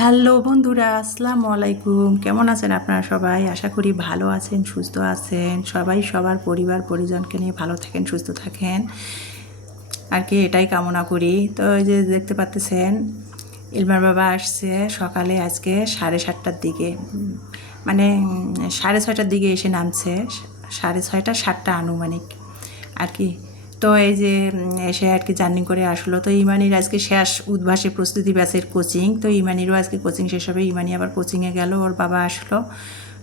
Hello বন্ধুরা, আসসালামু আলাইকুম। কেমন আছেন আপনারা সবাই? আশা করি ভালো আছেন, সুস্থ আছেন। সবাই সবার পরিবার পরিজনকে নিয়ে ভালো থাকেন, সুস্থ থাকেন আর কি, এটাই কামনা করি। তো এই যে দেখতে পাচ্ছেন, ইলমার বাবা আসছে সকালে আজকে 7:30টার দিকে, মানে 6:30টার দিকে এসে নামছে। 6:30, 7টা আনুমানিক আর কি। তো এই যে এসে আর কি জার্নি করে আসলো। তো ইমানির আজকে শেষ উদ্ভাসী প্রস্তুতি ব্যাচের কোচিং। তো ইমানিরও আজকে কোচিং শেষ হবে। ইমানি আবার কোচিংয়ে গেল, ওর বাবা আসলো।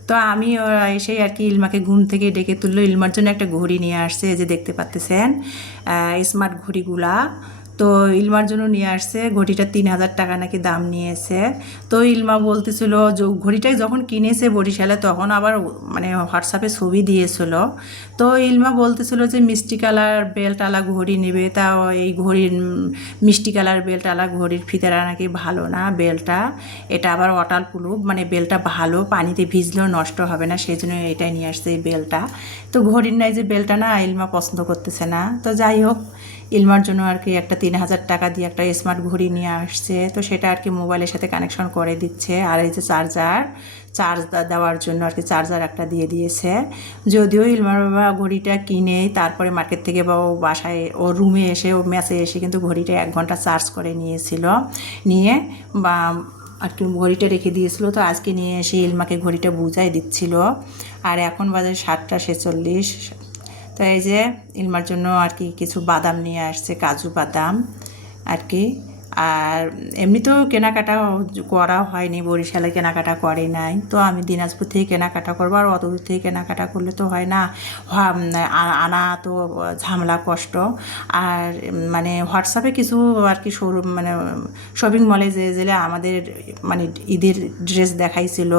তো আমি এসেই আর কি ইলমাকে ঘুম থেকে ডেকে তুললো। ইলমার জন্য একটা ঘড়ি নিয়ে আসছে, এই যে দেখতে পাচ্ছেন স্মার্ট ঘড়িগুলা। তো ইলমার জন্য নিয়ে আসছে। ঘড়িটা 3,000 টাকা নাকি দাম নিয়েছে। তো ইলমা বলতেছিল ঘড়িটা যখন কিনেছে বরিশালে, তখন আবার মানে হোয়াটসঅ্যাপে ছবি দিয়েছিল। তো ইলমা বলতেছিল যে মিষ্টি কালার বেল্টওয়ালা ঘড়ি নেবে। তা এই ঘড়ির মিষ্টি কালার বেল্টওয়ালা ঘড়ির ফিতাটা নাকি ভালো না, বেল্টটা। এটা আবার ওয়াটার প্রুফ, মানে বেল্টটা ভালো, পানিতে ভিজলেও নষ্ট হবে না, সেই জন্য এটাই নিয়ে আসছে এই বেল্টটা। তো ঘড়ির নাই যে বেল্টটা না, ইলমা পছন্দ করতেছে না। তো যাই হোক, ইলমার জন্য আর কি একটা 3,000 টাকা দিয়ে একটা স্মার্ট ঘড়ি নিয়ে আসছে। তো সেটা আর কি মোবাইলের সাথে কানেকশন করে দিচ্ছে। আর এই যে চার্জ দেওয়ার জন্য আর কি চার্জার একটা দিয়ে দিয়েছে। যদিও ইলমার বাবা ঘড়িটা কিনে তারপরে মার্কেট থেকে বা ও বাসায় ও রুমে এসে ও মেসে এসে কিন্তু ঘড়িটা 1 ঘন্টা চার্জ করে নিয়ে বা আর কি ঘড়িটা রেখে দিয়েছিল। তো আজকে নিয়ে এসে ইলমাকে ঘড়িটা বুঝাই দিচ্ছিল। আর এখন বাজে 7টা 46। তো এই যে ইলমার জন্য আর কি কিছু বাদাম নিয়ে আসছে, কাজু বাদাম আর কি। আর এমনিতেও কেনাকাটা করা হয়নি, বরিশালে কেনাকাটা করে নাই। তো আমি দিনাজপুর থেকে কেনাকাটা করবো, আর অত দূর থেকে কেনাকাটা করলে তো হয় না, আনা তো ঝামেলা কষ্ট। আর মানে হোয়াটসঅ্যাপে কিছু আর কি শোরুম মানে শপিং মলে যে আমাদের মানে ঈদের ড্রেস দেখাইছিল,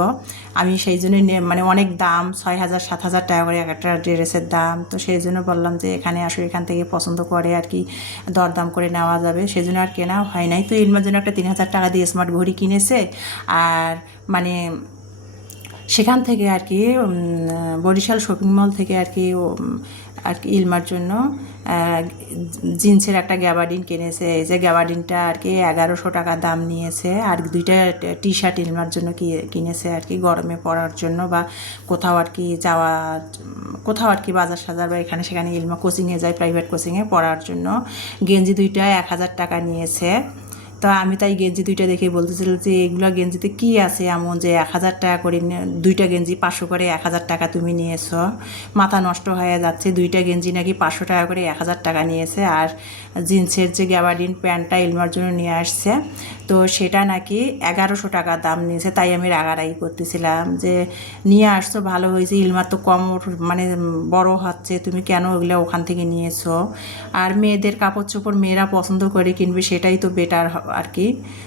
আমি সেই জন্যই মানে অনেক দাম, 6,000 7,000 টাকা করে একটা ড্রেসের দাম। তো সেই জন্য বললাম যে এখানে আসলে এখান থেকে পছন্দ করে আর কি দরদাম করে নেওয়া যাবে, সেই জন্য আর কেনা হয় নাই। তো ইলমার জন্য একটা 3,000 টাকা দিয়ে স্মার্ট ঘড়ি কিনেছে। আর মানে সেখান থেকে আর কি বরিশাল শপিং মল থেকে আর কি ইলমার জন্য জিন্সের একটা গ্যাবার্ডিন কিনেছে। এই যে গ্যাবার্ডিনটা আর কি 1100 টাকা দাম নিয়েছে। আর 2টা টি শার্ট ইলমার জন্য কিনেছে আর কি গরমে পরার জন্য, বা কোথাও আর কি যাওয়া, কোথাও আর কি বাজার সাজার বা এখানে সেখানে ইলমা কোচিংয়ে যায়, প্রাইভেট কোচিংয়ে পড়ার জন্য। গেঞ্জি 2টা 1,000 টাকা নিয়েছে। তো আমি তাই গেঞ্জি 2টা দেখে বলতেছিল যে এগুলো গেঞ্জিতে কি আছে এমন যে 1,000 টাকা করে, 2টা গেঞ্জি 500 করে 1,000 টাকা তুমি নিয়েছো, মাথা নষ্ট হয়ে যাচ্ছে। 2টা গেঞ্জি নাকি 500 টাকা করে 1,000 টাকা নিয়েছে। আর জিন্সের যে গ্যাবার্ডিন প্যান্টটা ইলমার জন্য নিয়ে আসছে, তো সেটা নাকি 1,100 টাকা দাম নিয়েছে। তাই আমি রাগারাগি করতেছিলাম যে নিয়ে আসছো ভালো হয়েছে, ইলমার তো কম মানে বড় হচ্ছে, তুমি কেন ওগুলো ওখান থেকে নিয়েছো? আর মেয়েদের কাপড় চোপড় মেয়েরা পছন্দ করে কিনবে, সেটাই তো বেটার আর কি।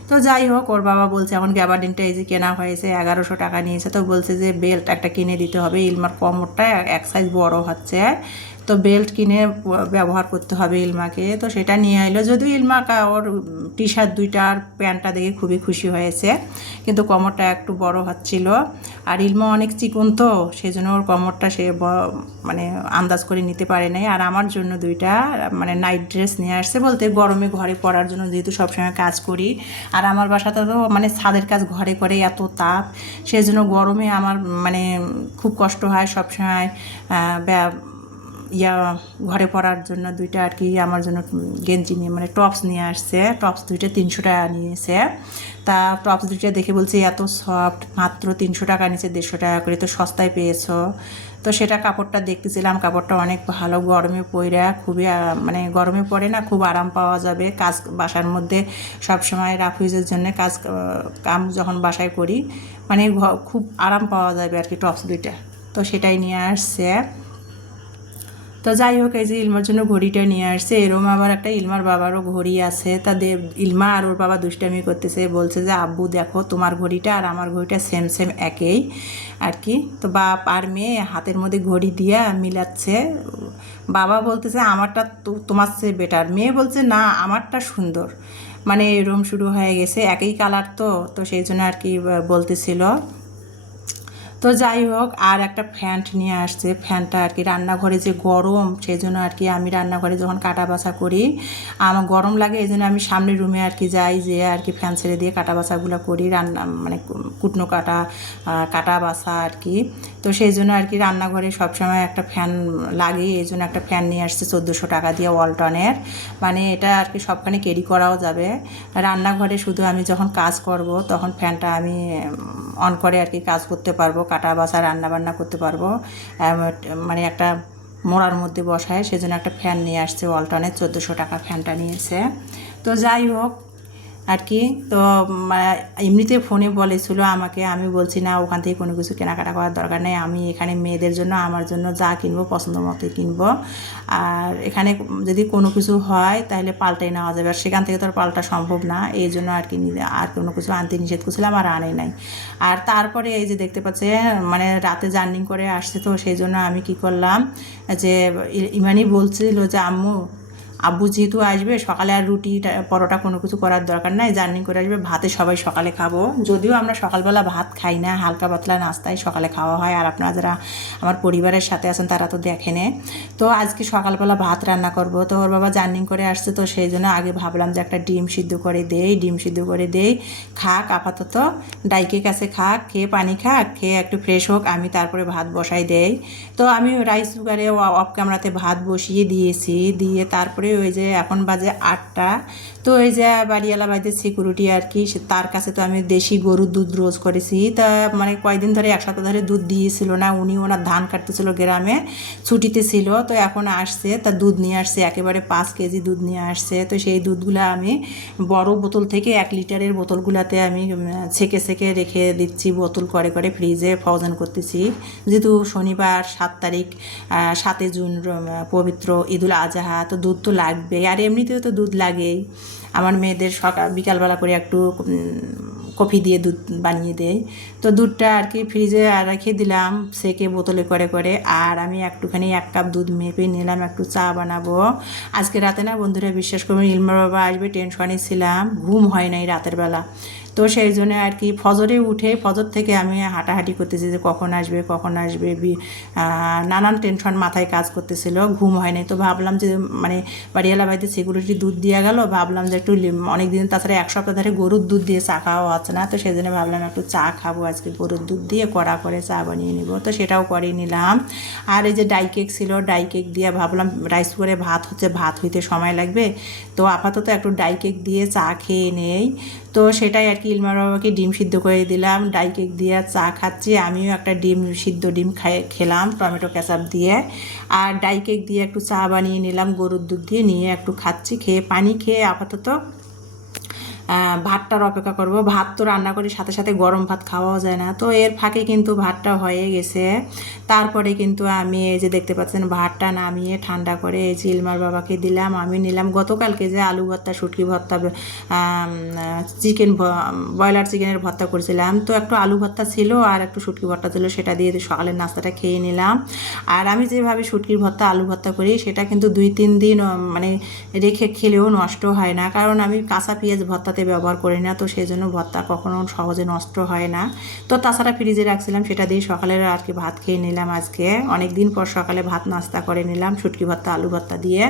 তো যাই হোক, ওর বাবা বলছে এখন গ্যাবার্ডিনটা এই যে কেনা হয়েছে 1,100 টাকা নিয়েছে। তো বলছে যে বেল্ট একটা কিনে দিতে হবে, ইলমার কোমরটা এক সাইজ বড় হচ্ছে, তো বেল্ট কিনে ব্যবহার করতে হবে ইলমাকে। তো সেটা নিয়ে এলো। যদিও ইলমা ওর টি শার্ট 2টা আর প্যান্টটা দেখে খুবই খুশি হয়েছে, কিন্তু কোমরটা একটু বড় হচ্ছিল। আর ইলমা অনেক চিকন, তো সেই জন্য ওর কোমরটা সে মানে আন্দাজ করে নিতে পারে নাই। আর আমার জন্য 2টা মানে নাইট ড্রেস নিয়ে আসছে, বলতে গরমে ঘরে পরার জন্য, যেহেতু সবসময় কাজ করি। আর আমার বাসাতে তো মানে ছাদের কাজ ঘরে করে এত তাপ, সেই জন্য গরমে আমার মানে খুব কষ্ট হয় সবসময় ঘরে পরার জন্য 2টা আর কি আমার জন্য গেঞ্জি নিয়ে মানে টপস নিয়ে আসছে। টপস 2টা 300 টাকা নিয়েছে। তা টপস 2টা দেখে বলছে এত সফট, মাত্র 300 টাকা নিচে, 150 টাকা করে, তো সস্তায় পেয়েছো। তো সেটা কাপড়টা দেখতেছিলাম, কাপড়টা অনেক ভালো, গরমে পরে খুবই মানে গরমে পরে না খুব আরাম পাওয়া যাবে। কাজ বাসার মধ্যে সবসময় রাফিউজের জন্য কাম যখন বাসায় করি, মানে খুব আরাম পাওয়া যাবে আর কি টপস 2টা। তো সেটাই নিয়ে আসছে। তো যাই হোক, এই যে ইলমার জন্য ঘড়িটা নিয়ে আসছে। এরম আবার একটা ইলমার বাবারও ঘড়ি আছে। তাদের ইলমা আর ওর বাবা দুষ্টামি করতেছে, বলছে যে আব্বু দেখো তোমার ঘড়িটা আর আমার ঘড়িটা সেম সেম একই আর কি। তো বাপ আর মেয়ে হাতের মধ্যে ঘড়ি দিয়া মিলাচ্ছে। বাবা বলতেছে আমারটা তো তোমার চেয়ে বেটার, মেয়ে বলছে না আমারটা সুন্দর। মানে এরম শুরু হয়ে গেছে, একই কালার তো, তো সেই জন্য আর কি বলতেছিল। তো যাই হোক, আর একটা ফ্যান নিয়ে আসছে। ফ্যানটা আর কি রান্নাঘরে যে গরম, সেই জন্য আর কি আমি রান্নাঘরে যখন কাটা বাছা করি আমার গরম লাগে, এই জন্য আমি সামনের রুমে আর কি যাই, যে আর কি ফ্যান ছেড়ে দিয়ে কাটা বাছাগুলো করি, রান্না মানে কুটনো কাটা কাটা বাছা আর কি। তো সেই জন্য আর কি রান্নাঘরে সবসময় একটা ফ্যান লাগে, এই জন্য একটা ফ্যান নিয়ে আসছে 1400 টাকা দিয়ে ওয়ালটনের। মানে এটা আর কি সবখানে ক্যারি করাও যাবে। রান্নাঘরে শুধু আমি যখন কাজ করব তখন ফ্যানটা আমি অন করে আর কি কাজ করতে পারবো, কাটা বাছা রান্না বান্না করতে পারবো। মানে একটা মোড়ার মধ্যে বসায়, সেজন্য একটা ফ্যান নিয়ে আসছে ওয়ালটনের, 1400 টাকা ফ্যানটা নিয়েছে। তো যাই হোক আর কি। তো এমনিতে ফোনে বলেছিল আমাকে, আমি বলছি না ওখান থেকে কোনো কিছু কেনাকাটা করার দরকার নেই, আমি এখানে মেয়েদের জন্য আমার জন্য যা কিনবো পছন্দ মতোই কিনবো, আর এখানে যদি কোনো কিছু হয় তাহলে পাল্টাই নেওয়া যাবে, আর সেখান থেকে তো আর পাল্টা সম্ভব না, এই জন্য আর কি আর কোনো কিছু আনতে নিষেধ করছিলাম, আর আনে নাই। আর তারপরে এই যে দেখতে পাচ্ছে মানে রাতে জার্নি করে আসছে, তো সেই জন্য আমি কি করলাম, যে ইমানি বলছিল যে আব্বু যেহেতু আসবে সকালে আর রুটি পরোটা কোনো কিছু করার দরকার নাই, জার্নি করে আসবে, ভাতে সবাই সকালে খাবো। যদিও আমরা সকালবেলা ভাত খাই না, হালকা পাতলা নাস্তায় সকালে খাওয়া হয়, আর আপনারা যারা আমার পরিবারের সাথে আছেন তারা তো দেখেনে। তো আজকে সকালবেলা ভাত রান্না করব, তো ওর বাবা জার্নি করে আসছে, তো সেই জন্য আগে ভাবলাম যে একটা ডিম সিদ্ধ করে দেই, খাক আপাতত, ডাইকে কাছে খাক, খেয়ে পানি খাক, খেয়ে একটু ফ্রেশ হোক, আমি তারপরে ভাত বসাই দেই। তো আমি রাইস কুকারে অফ ক্যামেরাতে ভাত বসিয়ে দিয়েছি, দিয়ে তারপরে ওই যে এখন বাজে 8টা। তো এই যে বাড়িওয়ালা বাড়িতে সিকিউরিটি আর কি, তার কাছে তো আমি দেশি গরুর দুধ রোজ করেছি, তা মানে কয়েকদিন ধরে 1 সপ্তাহ ধরে দুধ দিয়েছিল না, ওনার ধান কাটতেছিল গ্রামে, ছুটিতে ছিল, তো এখন আসছে, তা দুধ নিয়ে আসছে, একেবারে 5 কেজি দুধ নিয়ে আসছে। তো সেই দুধগুলো আমি বড় বোতল থেকে 1 লিটারের বোতলগুলোতে আমি ছেঁকে রেখে দিচ্ছি, বোতল করে ফ্রিজে ফ্রোজেন করতেছি, যেহেতু শনিবার 7 তারিখ 7 জুন পবিত্র ঈদুল আজহা, তো দুধ তো লাগবে, আর এমনিতেও তো দুধ লাগেই। আমার মেয়েদের বিকালবেলা করে একটু কফি দিয়ে দুধ বানিয়ে দেয়, তো দুধটা আর কি ফ্রিজে রেখে দিলাম সেকে বোতলে করে। আর আমি একটুখানি 1 কাপ দুধ মেপে নিলাম, একটু চা বানাবো। আজকে রাতে না বন্ধুরা বিশ্বাস করবেন, ইলমার বাবা আসবে, টেনশনে ছিলাম, ঘুম হয় নাই রাতের বেলা। তো সেই জন্য আর কি ফজরে উঠে, ফজর থেকে আমি হাঁটাহাঁটি করতেছি যে কখন আসবে, নানান টেনশন মাথায় কাজ করতেছিল, ঘুম হয় নাই। তো ভাবলাম যে মানে বাড়িওয়ালা বাড়িতে সিকিউরিটি দুধ দিয়ে গেল, ভাবলাম যে একটু অনেক দিন, তাছাড়া 1 সপ্তাহ ধরে গরুর দুধ দিয়ে চা খাওয়া হচ্ছে না, তো সেই জন্য ভাবলাম একটু চা খাবো আজকে, গরুর দুধ দিয়ে কড়া করে চা বানিয়ে নিব, তো সেটাও করে নিলাম। আর এই যে ডাই কেক ছিল, ডাই কেক দিয়ে ভাবলাম রাইস করে ভাত হচ্ছে, ভাত হইতে সময় লাগবে, তো আপাতত একটু ডাই কেক দিয়ে চা খেয়ে নেই। তো সেটাই আর কি, ইলমার বাবাকে ডিম সিদ্ধ করে দিলাম, ডাই কেক দিয়ে চা খাচ্ছি, আমিও একটা সিদ্ধ ডিম খেলাম টমেটো কেচাপ দিয়ে, আর ডাই কেক দিয়ে একটু চা বানিয়ে নিলাম গরুর দুধ দিয়ে, নিয়ে একটু খাচ্ছি, খেয়ে পানি খেয়ে আপাতত ভাতটার অপেক্ষা করব। ভাত তো রান্না করি, সাথে সাথে গরম ভাত খাওয়াও যায় না, তো এর ফাঁকে কিন্তু ভাতটা হয়ে গেছে। তারপরে কিন্তু আমি এই যে দেখতে পাচ্ছেন ভাতটা নামিয়ে ঠান্ডা করে এই যে ইলমার বাবাকে দিলাম, আমি নিলাম গতকালকে যে আলু ভর্তা, শুটকি ভর্তা, ব্রয়লার চিকেনের ভর্তা করেছিলাম, তো একটু আলু ভর্তা ছিল আর একটু শুটকি ভর্তা ছিল, সেটা দিয়ে সকালের নাস্তাটা খেয়ে নিলাম। আর আমি যেভাবে শুটকির ভর্তা, আলু ভর্তা করি সেটা কিন্তু 2-3 দিন মানে রেখে খেলেও নষ্ট হয় না, কারণ আমি কাঁচা পেঁয়াজ ভর্তাতে ব্যবহার করি না, তো সেই জন্য ভর্তা কখনো সহজে নষ্ট হয় না। তো তাছাড়া ফ্রিজে রাখছিলাম, সেটা দিয়ে সকালের আর কি ভাত খেয়ে নিলাম। আজকে অনেক দিন পর সকালে ভাত নাস্তা করে নিলাম শুটকি ভর্তা, আলু ভর্তা দিয়ে।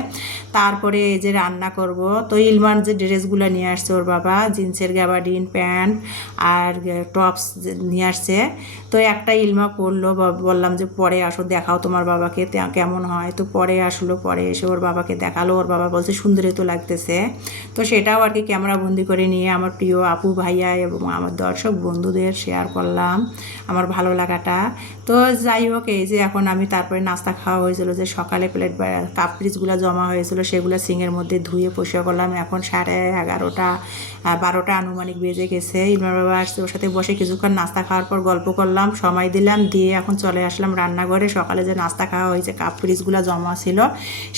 তারপরে এই যে রান্না করব, তো ইলমান যে ড্রেসগুলো নিয়ে আসছে ওর বাবা, জিন্সের গ্যাবার্ডিন প্যান্ট আর টপস নিয়ে আসছে, তো একটা ইলমা পরলো, বললাম যে পরে আসো দেখাও তোমার বাবাকে কেমন হয়, তো পরে আসলো, পরে এসে ওর বাবাকে দেখালো, ওর বাবা বলছে সুন্দরই তো লাগতেছে, তো সেটাও আর কি ক্যামেরা বন্দি করে নিয়ে আমার প্রিয় আপু ভাইয়া এবং আমার দর্শক বন্ধুদের শেয়ার করলাম আমার ভালো লাগাটা। তো যাই হোক, এই যে এখন আমি তারপরে নাস্তা খাওয়া হয়েছিল, যে সকালে প্লেট কাপ পিসগুলো জমা হয়েছিল সেগুলো সিংয়ের মধ্যে ধুয়ে পরিষ্কার করলাম। এখন 11:30 12টা আনুমানিক বেজে গেছে। ইলমার বাবা আসছে, ওর সাথে বসে কিছুক্ষণ নাস্তা খাওয়ার পর গল্প করলাম, সময় দিলাম, দিয়ে এখন চলে আসলাম রান্নাঘরে। সকালে যে নাস্তা খাওয়া হয়েছে কাপ পিসগুলো জমা ছিল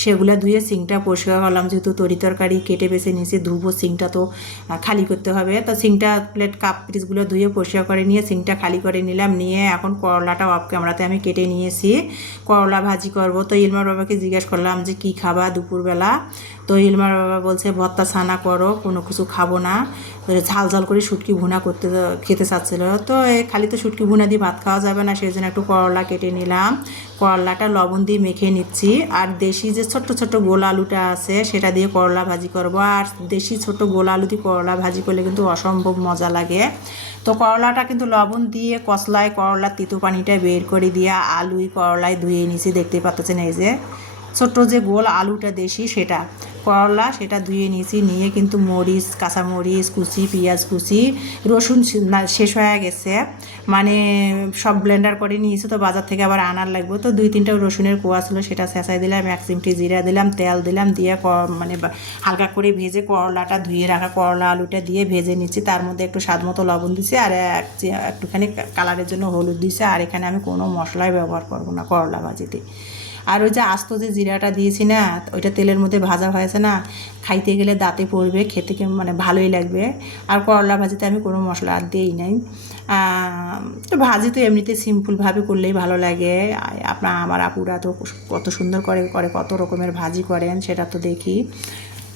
সেগুলো ধুয়ে সিংটা পরিষ্কার করলাম, যেহেতু তরি তরকারি কেটে বেছে নিয়েছি, ধুবো, সিংটা তো খালি করতে হবে। তো সিংটা প্লেট কাপ পিসগুলো ধুয়ে পরিষ্কার করে নিয়ে সিংটা খালি করে নিলাম, নিয়ে এখন করলাটা অফ ক্যামেরাতে আমি কেটে নিয়েছি, করলা ভাজি করব। তো ইলমার বাবাকে জিজ্ঞেস করলাম যে কী খাবা দুপুরবেলা। তো ইলমার বাবা বলছে ভর্তা ছানা করো, কোনো কিছু খাবো না, ঝাল ঝাল করে শুটকি ভুনা খেতে চাচ্ছিলো। তো খালি তো শুটকি ভুনা দিয়ে ভাত খাওয়া যাবে না, সেই জন্য একটু করলা কেটে নিলাম, করলাটা লবণ দিয়ে মেখে নিচ্ছি। আর দেশি যে ছোট্ট ছোট্ট গোল আলুটা আছে সেটা দিয়ে করলা ভাজি করব। আর দেশি ছোট গোল আলু দিয়ে করলা ভাজি করলে কিন্তু অসম্ভব মজা লাগে। তো করলাটা কিন্তু লবণ দিয়ে কষলায় করলার তিতো পানিটা বের করে দিয়ে আলুই করলায় ধুয়ে নিয়েছি, দেখতেই পাচ্ছেন। এই যে ছোট্ট যে গোল আলুটা দেশি সেটা করলা, সেটা ধুয়ে নিয়েছি, নিয়ে কিন্তু মরিচ, কাঁচামরিচ কুচি, পেঁয়াজ কুচি, রসুন শেষ হয়ে গেছে, মানে সব ব্লেন্ডার করে নিয়েছি। তো বাজার থেকে আবার আনার লাগবে। তো 2-3টা রসুনের কোয়া ছিল, সেটা ছেঁচাই দিলাম, 1 চিমটি জিরা দিলাম, তেল দিলাম, দিয়ে মানে হালকা করে ভেজে করলাটা ধুয়ে রাখা করলা আলুটা দিয়ে ভেজে নিচ্ছি। তার মধ্যে একটু স্বাদ মতো লবণ দিছি, আর একটুখানি কালারের জন্য হলুদ দিছি। আর এখানে আমি কোনো মশলাই ব্যবহার করবো না করলা ভাজিতে। আর ওই যে আস্ত যে জিরাটা দিয়েছি না, ওইটা তেলের মধ্যে ভাজা হয়েছে না, খাইতে গেলে দাঁতে পড়বে, খেতে মানে ভালোই লাগবে। আর করলা ভাজিতে আমি কোনো মশলা আর দিই নাই। তো ভাজি তো এমনিতে সিম্পলভাবে করলেই ভালো লাগে। আমার আপুরা তো কত সুন্দর করে কত রকমের ভাজি করেন সেটা তো দেখি।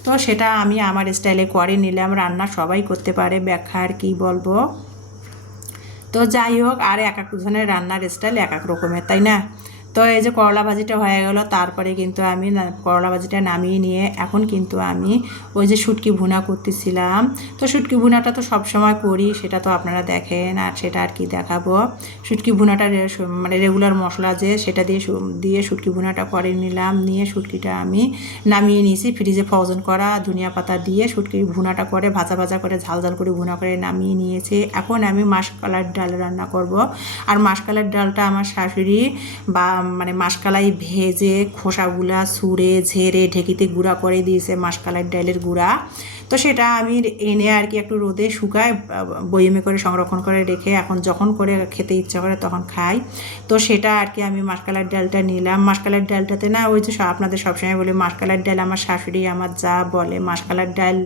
তো সেটা আমি আমার স্টাইলে করে নিলাম। রান্না সবাই করতে পারে, ব্যাখ্যা আর কী বলবো। তো যাই হোক, আর এক এক জনের রান্নার স্টাইল এক এক রকমের, তাই না? তো এই যে করলা ভাজিটা হয়ে গেল, তারপরে কিন্তু আমি করলা ভাজিটা নামিয়ে নিয়ে এখন কিন্তু আমি ওই যে শুটকি ভুনা করতেছিলাম। তো শুটকি ভুনাটা তো সবসময় করি, সেটা তো আপনারা দেখেন, আর সেটা আর কি দেখাবো। শুটকি ভুনাটা মানে রেগুলার মশলা যে সেটা দিয়ে শুটকি ভুনাটা করে নিলাম, নিয়ে শুটকিটা আমি নামিয়ে নিয়েছি, ফ্রিজে ফ্রোজেন করা ধনিয়া পাতা দিয়ে শুটকি ভুনাটা করে ভাজা ভাজা করে ঝাল ঝাল করে ভুনা করে নামিয়ে নিয়েছি। এখন আমি মাসকলাইর ডাল রান্না করব। আর মাসকলাইয়ের ডালটা আমার শাশুড়ি বা মানে মাসকলাই ভেজে খোসাগুলা ছুঁড়ে ঝেড়ে ঢেকিতে গুঁড়া করে দিয়েছে, মাসকলাইয়ের ডালের গুঁড়া। তো সেটা আমি এনে আর কি একটু রোদে শুকায় বয়মে করে সংরক্ষণ করে রেখে এখন যখন করে খেতে ইচ্ছা করে তখন খাই। তো সেটা আর কি আমি মাসকলাইয়ের ডালটা নিলাম। মাসকলাইয়ের ডালটাতে না ওই যে আপনাদের সবসময় বলি মাসকলাইয়ের ডাল, আমার শাশুড়ি আমার যা বলে মাসকলাইয়ের ডাল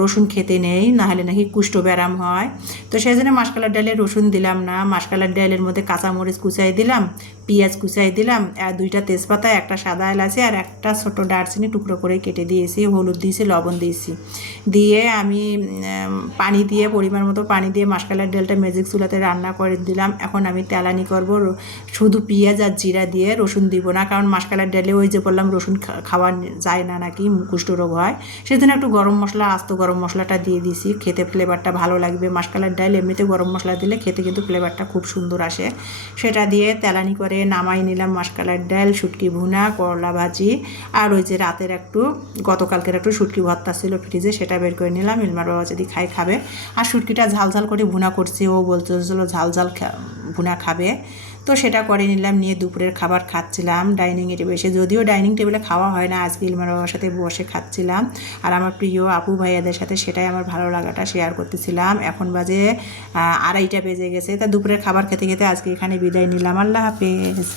রসুন খেতে নেই, নাহলে নাকি কুষ্ঠব্যারাম হয়। তো সেই জন্য মাসকলাইয়ের ডালে রসুন দিলাম না, মাসকলাইয়ের ডালের মধ্যে কাঁচামরিচ কুচাই দিলাম, পেঁয়াজ কুচাই দিলাম, আর 2টা তেজপাতা, 1টা সাদা এলাচি আর 1টা ছোটো দারচিনি টুকরো করে কেটে দিয়েছি, হলুদ দিয়েছি, লবণ দিয়েছি, দিয়ে আমি পানি দিয়ে পরিমাণ মতো পানি দিয়ে মাসকলাইয়ের ডালটা ম্যাজিক চুলাতে রান্না করে দিলাম। এখন আমি তেলানি করব শুধু পেঁয়াজ আর জিরা দিয়ে, রসুন দিব না, কারণ মাসকলাইয়ের ডালে ওই যে বললাম রসুন খাওয়া যায় না নাকি, কুষ্ঠরোগ হয়। সেজন্য একটু গরম মশলা, আস্ত গরম মশলাটা দিয়ে দিছি, খেতে ফ্লেভারটা ভালো লাগবে। মাসকলাইয়ের ডাল এমনিতে গরম মশলা দিলে খেতে কিন্তু ফ্লেভারটা খুব সুন্দর আসে। সেটা দিয়ে তেলানি করে নামাই নিলাম মাসকলাইয়ের ডাল, শুটকি ভুনা, করলা ভাজি, আর ওই যে রাতের একটু গতকালকের একটু শুটকি ভর্তা ছিল ফ্রিজে, সেটা বের করে নিলাম। ইলমার বাবা যদি খাবে। আর শুটকিটা ঝাল ঝাল করে ভুনা করছি, ও বলতেছিল ঝাল ঝাল ভুনা খাবে। তো সেটা করে নিলাম, নিয়ে দুপুরের খাবার খাচ্ছিলাম ডাইনিংয়ে বসে, যদিও ডাইনিং টেবিলে খাওয়া হয় না, আজকে ইলমার বাবার সাথে বসে খাচ্ছিলাম আর আমার প্রিয় আপু ভাইয়াদের সাথে, সেটাই আমার ভালো লাগাটা শেয়ার করতেছিলাম। এখন বাজে 2:30 বেজে গেছে। তা দুপুরের খাবার খেতে খেতে আজকে এখানে বিদায় নিলাম। আল্লাহ হাফেজ।